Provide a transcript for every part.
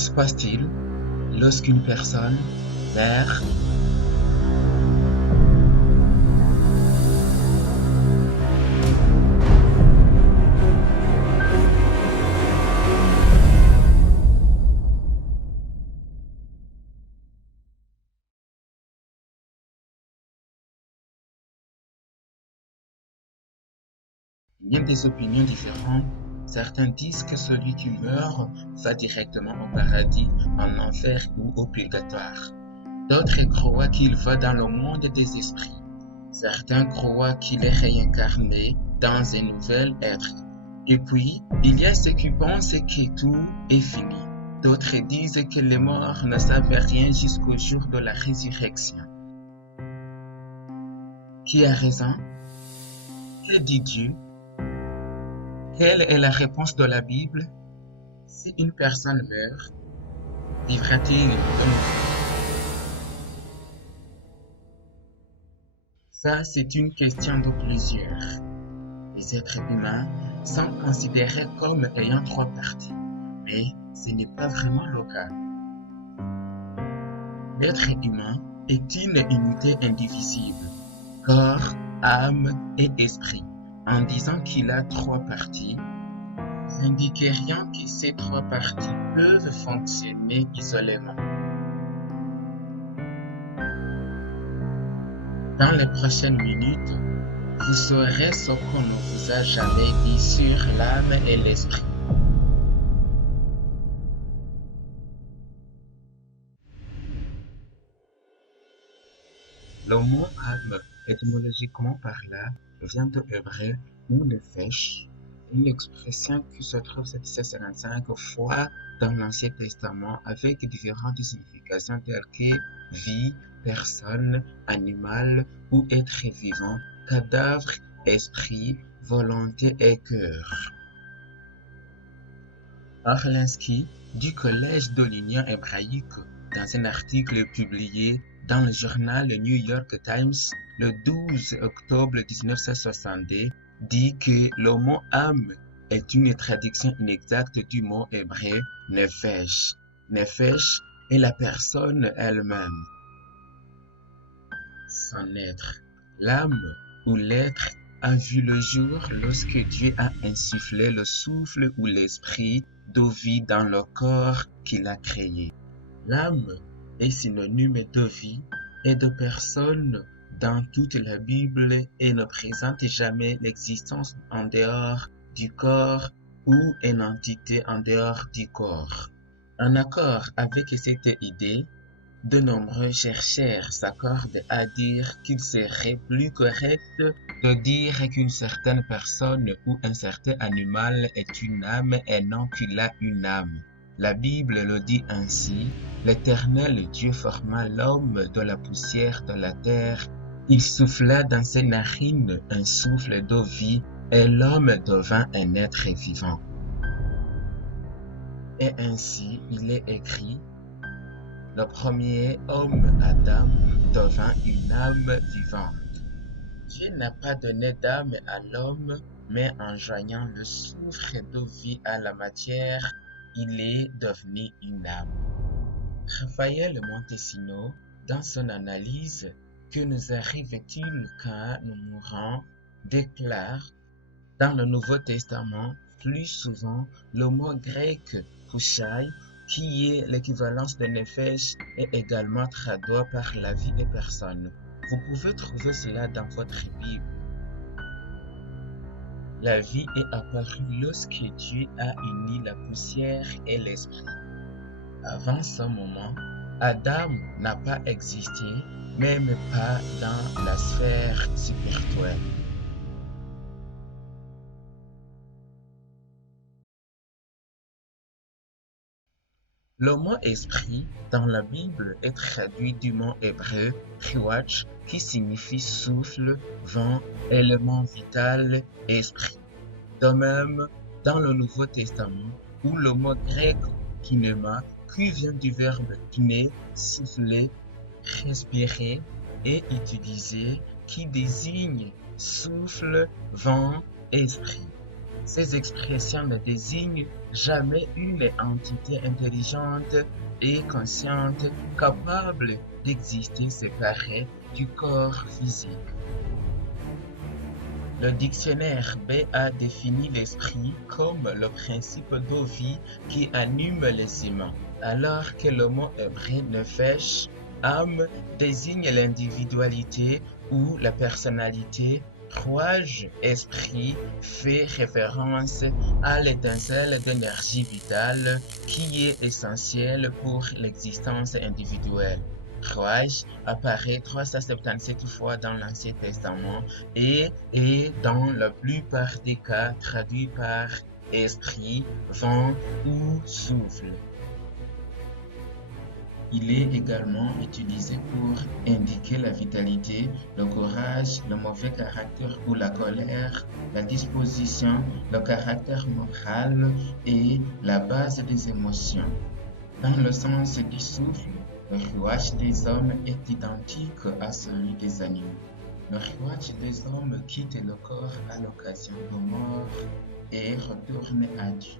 se passe-t-il lorsqu'une personne meurt? Il y a des opinions différentes. Certains disent que celui qui meurt va directement au paradis, en enfer ou au purgatoire. D'autres croient qu'il va dans le monde des esprits. Certains croient qu'il est réincarné dans un nouvel être. Et puis, il y a ceux qui pensent que tout est fini. D'autres disent que les morts ne savent rien jusqu'au jour de la résurrection. Qui a raison? Que dit Dieu? Quelle est la réponse de la Bible? Si une personne meurt, vivra-t-il de nouveau? Ça, c'est une question de plusieurs. Les êtres humains sont considérés comme ayant trois parties, mais ce n'est pas vraiment le cas. L'être humain est une unité indivisible, corps, âme et esprit. En disant qu'il a trois parties, nous indiquerions que ces trois parties peuvent fonctionner isolément. Dans les prochaines minutes, vous saurez ce qu'on ne vous a jamais dit sur l'âme et l'esprit. Le mot âme, étymologiquement parlant, vient de hébreu ou nefesh, une expression qui se trouve 755 fois dans l'Ancien Testament avec différentes significations telles que vie, personne, animal ou être vivant, cadavre, esprit, volonté et cœur. Orlinsky du Collège de l'Union hébraïque, dans un article publié dans le journal New York Times le 12 octobre 1962, dit que le mot âme est une traduction inexacte du mot hébreu nefesh. Nefesh est la personne elle-même, son être. L'âme ou l'être a vu le jour lorsque Dieu a insufflé le souffle ou l'esprit de vie dans le corps qu'il a créé. L'âme est synonyme de vie et de personne dans toute la Bible et ne présente jamais l'existence en dehors du corps ou une entité en dehors du corps. En accord avec cette idée, de nombreux chercheurs s'accordent à dire qu'il serait plus correct de dire qu'une certaine personne ou un certain animal est une âme et non qu'il a une âme. La Bible le dit ainsi: l'Éternel Dieu forma l'homme de la poussière de la terre. Il souffla dans ses narines un souffle de vie et l'homme devint un être vivant. Et ainsi il est écrit: le premier homme, Adam, devint une âme vivante. Dieu n'a pas donné d'âme à l'homme, mais en joignant le souffle de vie à la matière, il est devenu une âme. Raphaël Montesino, dans son analyse Que nous arrive-t-il quand nous mourons, déclare: dans le Nouveau Testament, plus souvent, le mot grec pouchai, qui est l'équivalence de nefesh, est également traduit par la vie et personne. Vous pouvez trouver cela dans votre Bible. La vie est apparue lorsque Dieu a uni la poussière et l'esprit. Avant ce moment, Adam n'a pas existé, même pas dans la sphère spirituelle. Le mot esprit dans la Bible est traduit du mot hébreu ruach qui signifie souffle, vent, élément vital, esprit. De même, dans le Nouveau Testament, où le mot grec pneuma, qui vient du verbe pne, souffler, respirer, est utilisé, qui désigne souffle, vent, esprit. Ces expressions ne désignent jamais une entité intelligente et consciente capable d'exister séparée du corps physique. Le dictionnaire B a défini l'esprit comme le principe de vie qui anime les humains, alors que le mot hébreu nefesh, âme, désigne l'individualité ou la personnalité. Rouage, esprit, fait référence à l'étincelle d'énergie vitale qui est essentielle pour l'existence individuelle. Rouage apparaît 377 fois dans l'Ancien Testament et est dans la plupart des cas traduit par esprit, vent ou souffle. Il est également utilisé pour indiquer la vitalité, le courage, le mauvais caractère ou la colère, la disposition, le caractère moral et la base des émotions. Dans le sens du souffle, le rouage des hommes est identique à celui des animaux. Le rouage des hommes quitte le corps à l'occasion de mort et retourne à Dieu.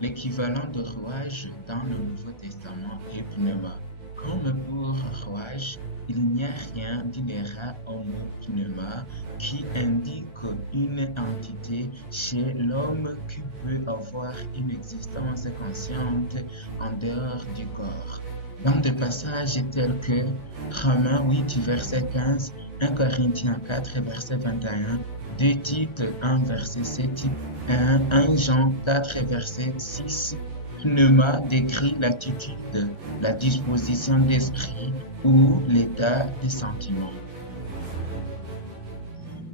L'équivalent de rouage dans le Nouveau Testament est pneuma. Comme pour rouage, il n'y a rien d'inhérent au mot pneuma qui indique une entité chez l'homme qui peut avoir une existence consciente en dehors du corps. Dans des passages tels que Romains 8, verset 15, 1 Corinthiens 4, verset 21, 2 Tite 1, verset 7, 1 Jean 4, verset 6, pneuma décrit l'attitude, la disposition d'esprit ou l'état des sentiments.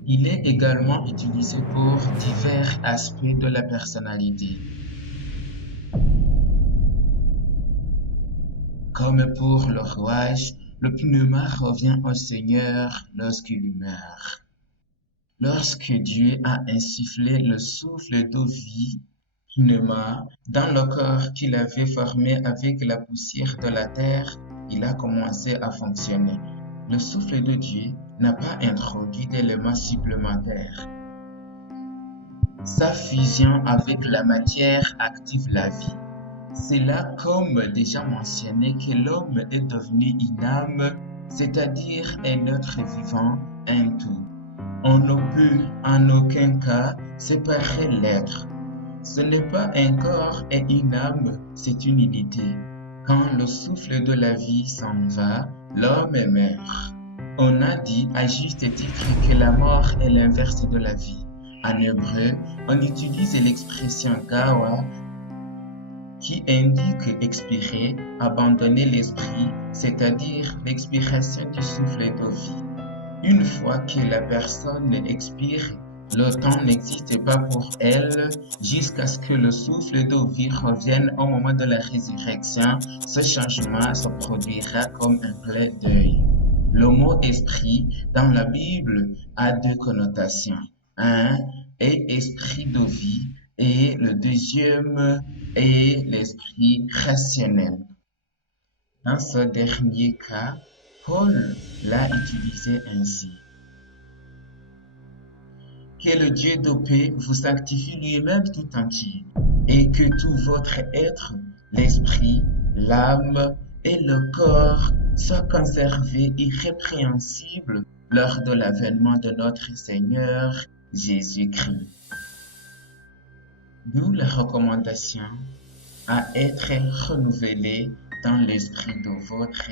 Il est également utilisé pour divers aspects de la personnalité, comme pour le rouage, le pneuma revient au Seigneur lorsqu'il meurt. Lorsque Dieu a insufflé le souffle de vie, pneuma, dans le corps qu'il avait formé avec la poussière de la terre, il a commencé à fonctionner. Le souffle de Dieu n'a pas introduit d'éléments supplémentaires. Sa fusion avec la matière active la vie. C'est là, comme déjà mentionné, que l'homme est devenu une âme, c'est-à-dire un être vivant, un tout. On ne peut en aucun cas séparer l'être. Ce n'est pas un corps et une âme, c'est une unité. Quand le souffle de la vie s'en va, l'homme meurt. On a dit à juste titre que la mort est l'inverse de la vie. En hébreu, on utilise l'expression gawa qui indique expirer, abandonner l'esprit, c'est-à-dire l'expiration du souffle de vie. Une fois que la personne expire, le temps n'existe pas pour elle jusqu'à ce que le souffle de vie revienne au moment de la résurrection. Ce changement se produira comme un clin d'œil. Le mot esprit dans la Bible a deux connotations. Un est esprit de vie et le deuxième est l'esprit rationnel. Dans ce dernier cas, Paul l'a utilisé ainsi. Que le Dieu de paix vous sanctifie lui-même tout entier, et que tout votre être, l'esprit, l'âme et le corps soient conservés irrépréhensibles lors de l'avènement de notre Seigneur Jésus-Christ. D'où la recommandation à être renouvelé dans l'esprit de votre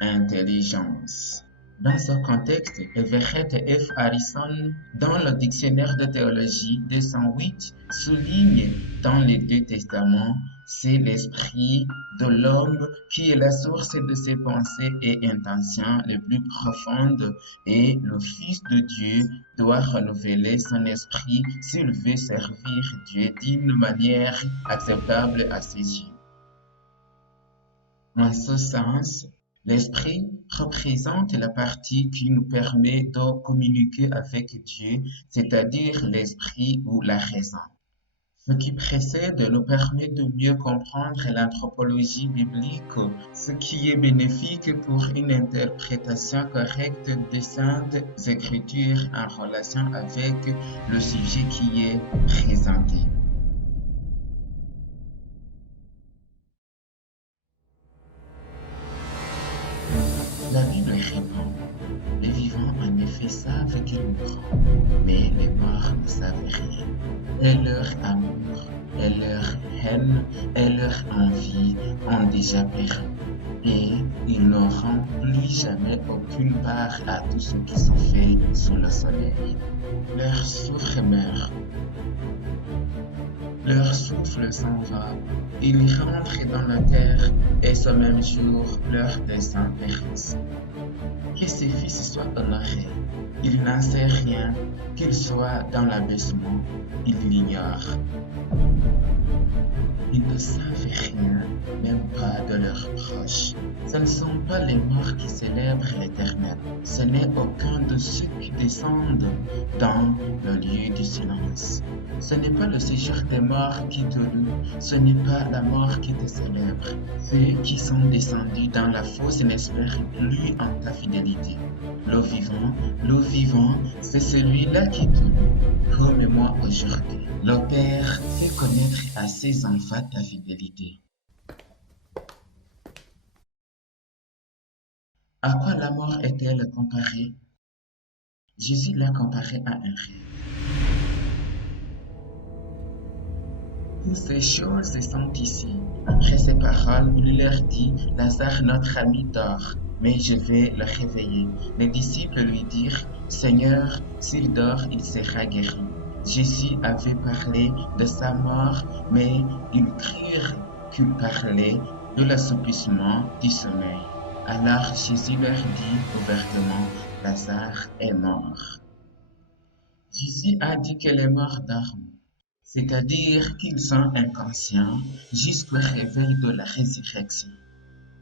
intelligence. Dans ce contexte, Everett F. Harrison, dans le dictionnaire de théologie 208, souligne dans les deux testaments, c'est l'esprit de l'homme qui est la source de ses pensées et intentions les plus profondes et le Fils de Dieu doit renouveler son esprit s'il veut servir Dieu d'une manière acceptable à ses yeux. En ce sens, l'esprit représente la partie qui nous permet de communiquer avec Dieu, c'est-à-dire l'esprit ou la raison. Ce qui précède nous permet de mieux comprendre l'anthropologie biblique, ce qui est bénéfique pour une interprétation correcte des Saintes Écritures en relation avec le sujet qui est présenté. La Bible répond: les vivants en effet savent qu'ils mourront, mais les morts ne savent rien. Et leur amour, et leur haine, et leur envie ont déjà péri. Et ils n'auront plus jamais aucune part à tout ce qui sont faits sous le soleil. Leur souffle meurt, leur souffle s'en va, ils rentrent dans la terre, et ce même jour, leur dessein périsse. Que ses fils soient honorés, ils n'en savent rien, qu'ils soient dans l'abaissement, ils l'ignorent. Ils ne savent rien, même pas de leurs proches. Ce ne sont pas les morts qui célèbrent l'Éternel, ce n'est aucun de ceux qui descendent dans le lieu du silence. Ce n'est pas le séjour des morts qui te loue, ce n'est pas la mort qui te célèbre. Ceux qui sont descendus dans la fosse n'espèrent plus en ta fidélité. Le vivant, c'est celui-là qui te loue, comme moi aujourd'hui. Le Père fait connaître à ses enfants ta fidélité. À quoi la mort est-elle comparée? Jésus l'a comparée à un rêve. Toutes ces choses sont ici. Après ces paroles, il leur dit: Lazare, notre ami, dort, mais je vais le réveiller. Les disciples lui dirent: Seigneur, s'il dort, il sera guéri. Jésus avait parlé de sa mort, mais ils crurent qu'il parlait de l'assoupissement du sommeil. Alors Jésus leur dit ouvertement: Lazare est mort. Jésus a dit que les morts dorment, c'est-à-dire qu'ils sont inconscients jusqu'au réveil de la résurrection.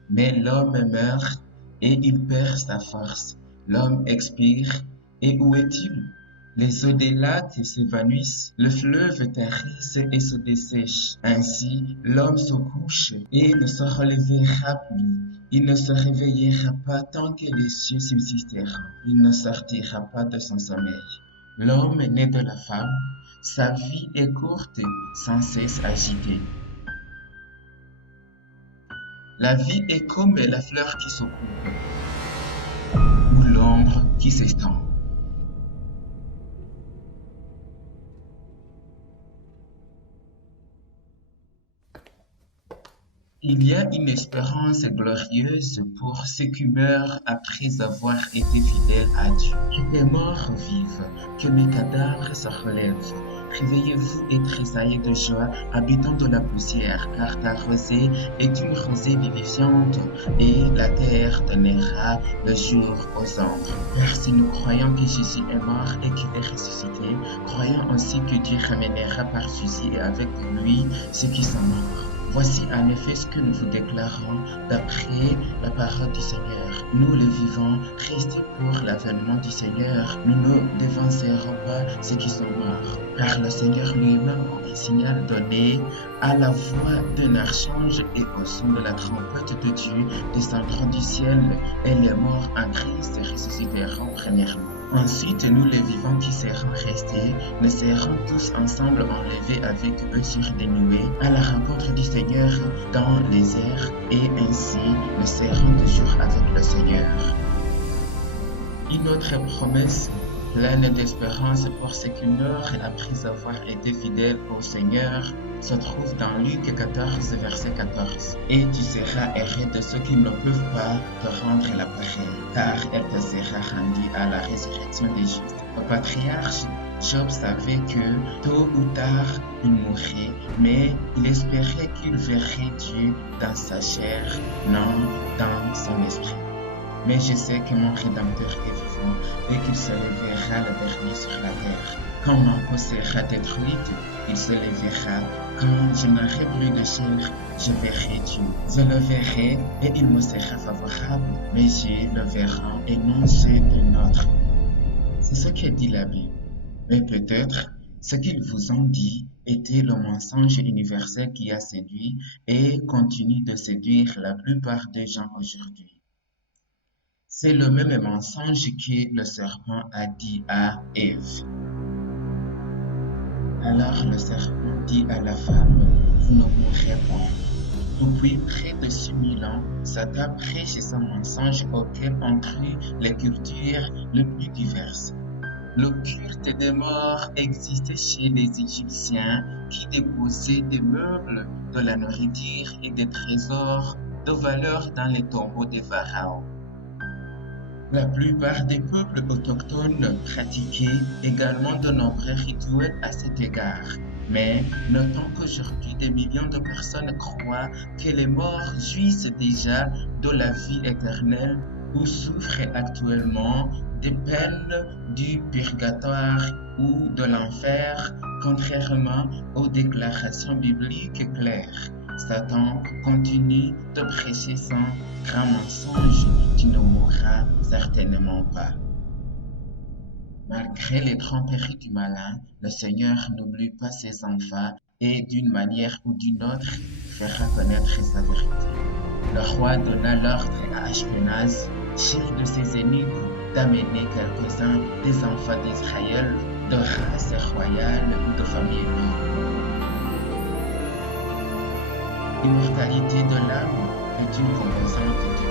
Mais l'homme meurt et il perd sa force. L'homme expire, et où est-il? Les eaux des lacs s'évanouissent, le fleuve tarisse et se dessèche. Ainsi, l'homme se couche et ne se relèvera plus. Il ne se réveillera pas tant que les cieux subsisteront. Il ne sortira pas de son sommeil. L'homme né de la femme, sa vie est courte, sans cesse agitée. La vie est comme la fleur qui se coupe, ou l'ombre qui s'estompe. Il y a une espérance glorieuse pour ceux qui meurent après avoir été fidèles à Dieu. Que les morts vivent, que mes cadavres se relèvent. Réveillez-vous et tressaillez de joie, habitants de la poussière, car ta rosée est une rosée vivifiante, et la terre donnera le jour aux anges. Car si nous croyons que Jésus est mort et qu'il est ressuscité, croyons aussi que Dieu ramènera par Jésus et avec lui ceux qui sont morts. Voici en effet ce que nous vous déclarons d'après la parole du Seigneur. Nous les vivants, restés pour l'avènement du Seigneur, nous ne dévancerons pas ceux qui sont morts. Car le Seigneur lui-même, en un signal donné à la voix d'un archange et au son de la trompette de Dieu, descendront du ciel, et les morts en Christ ressusciteront premièrement. Ensuite, nous les vivants qui serons restés, nous serons tous ensemble enlevés avec eux sur des nuées à la rencontre du Seigneur dans les airs, et ainsi nous serons toujours avec le Seigneur. Une autre promesse pleine d'espérance pour ceux qui meurent après avoir été fidèles au Seigneur se trouve dans Luc 14, verset 14. Et tu seras heureux de ceux qui ne peuvent pas te rendre la pareille, car elle te sera rendue à la résurrection des justes. Le patriarche Job savait que tôt ou tard il mourrait, mais il espérait qu'il verrait Dieu dans sa chair, non dans son esprit. Mais je sais que mon Rédempteur est vivant et qu'il se lèvera le dernier sur la terre. Quand ma peau sera détruite, il se lèvera. Quand je n'aurai plus de chair, je verrai Dieu. Je le verrai et il me sera favorable, mes yeux le verront et non ceux d'un autre. C'est ce que dit la Bible. Mais peut-être ce qu'ils vous ont dit été le mensonge universel qui a séduit et continue de séduire la plupart des gens aujourd'hui. C'est le même mensonge que le serpent a dit à Ève. Alors le serpent dit à la femme, vous ne mourrez point. Depuis près de 6000 ans, Satan prêche son mensonge auquel ont cru les cultures les plus diverses. Le culte des morts existait chez les Égyptiens qui déposaient des meubles, de la nourriture et des trésors de valeur dans les tombeaux des pharaons. La plupart des peuples autochtones pratiquaient également de nombreux rituels à cet égard. Mais notons qu'aujourd'hui, des millions de personnes croient que les morts jouissent déjà de la vie éternelle ou souffrent actuellement des peines du purgatoire ou de l'enfer, contrairement aux déclarations bibliques claires. Satan continue de prêcher son grand mensonge qui ne mourra certainement pas. Malgré les tromperies du malin, le Seigneur n'oublie pas ses enfants et d'une manière ou d'une autre fera connaître sa vérité. Le roi donna l'ordre à Ashpenaz, chef de ses ennemis, d'amener quelques-uns des enfants d'Israël de race royale ou de famille noble. L'immortalité de l'âme est une composante du